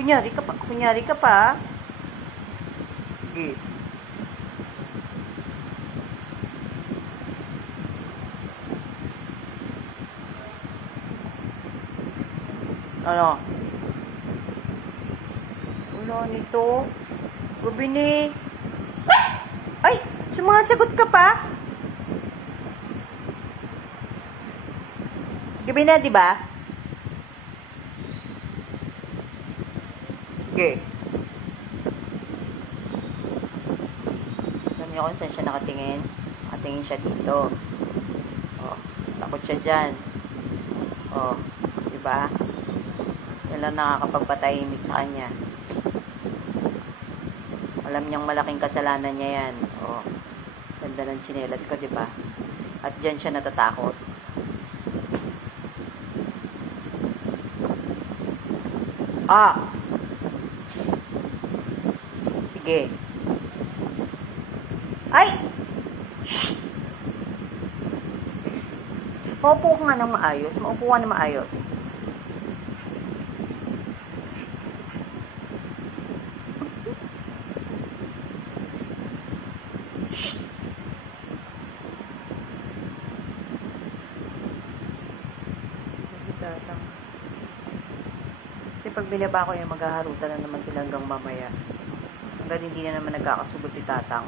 Kunyari ka pa. Sige. Ano? Wala nito. Gabi ni. Ay! Sumasagot ka pa? Gabi na, di ba? Okay. Alam niyo kung saan siya nakatingin? Nakatingin siya dito. Oh, takot siya dyan. Oh, di ba? Yan lang nakakapagpatahimik sa kanya. Alam niyang malaking kasalanan niya yan. Oh, ganda ng tsinelas ko, di ba? At dyan siya natatakot. Ah! Sige. Ay! Shh! Maupo ka nga ng maayos. Maupo ka ng maayos. Shh! Kasi pag binaba ko yung maghaharutan na naman sila hanggang mamaya. Hanggang hindi na naman nagkakasugod si Tatang.